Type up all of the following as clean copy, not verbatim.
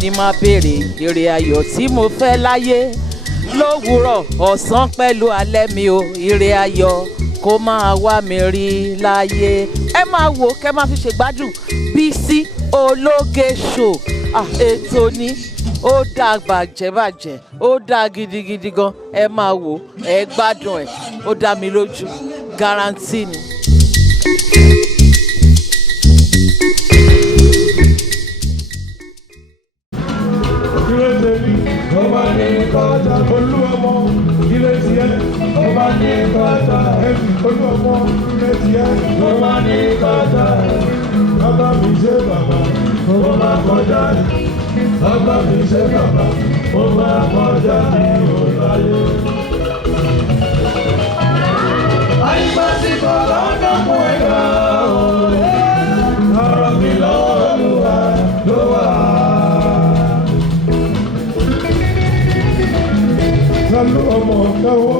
ni máa béèrè èrè ayọ̀ tí mo fẹ́ láyé lówùúrọ̀ ọ̀sán pẹ̀lú alẹ́ mi o èrè ayọ̀ kó máa wá mi rí láyé. Ẹ máa wò kẹ́ máa fi ṣègbádùn Bisi ológe show. Ètò ni ó dáa bàjẹ́ ó dáa gidigidi gan. Ẹ máa wò ẹ gbádùn ẹ̀ ó dá mi lójú guarantee ni. Ọba ní kọjá Oluomo ilé tiẹ̀. Ọba ní kọjá ẹ̀mí Oluomo ilé tiẹ̀. Ọba ní kọjá bàbá mi ṣe bàbá ó máa kọjá ní. Bàbá mi ṣe bàbá ó máa kọjá ní òláyé. Àyípadìbò lọ́dọ̀kùn ẹ̀ka òòrùn. Ọ̀rọ̀ mi lọ́wọ́ ló wà. Oluomo lọ́wọ́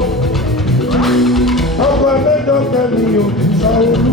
ọba mẹ́jọ kẹ́mi ò sá olú.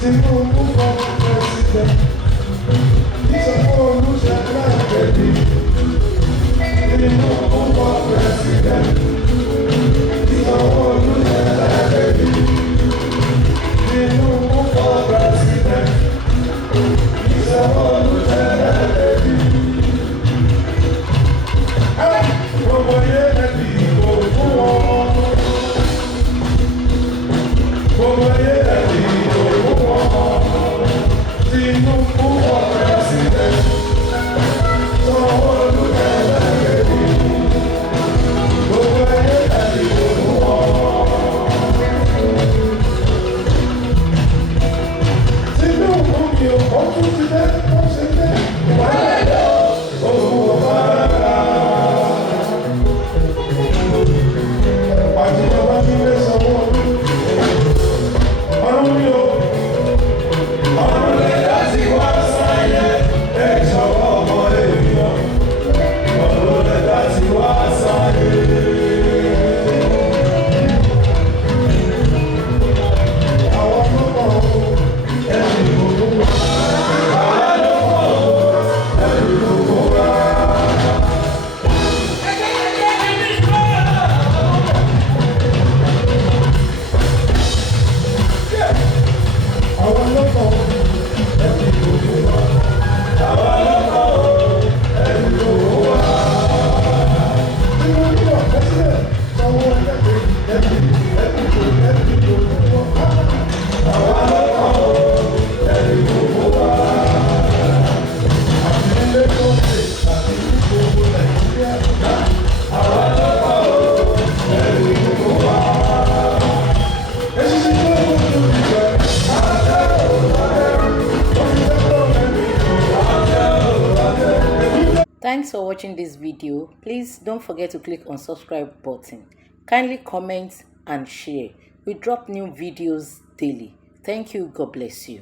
Tinubu for president. Tinubu for president. Thanks for watching this video. Please don't forget to click on subscribe button. Kindly comment and share. We drop new videos daily. Thank you. God bless you.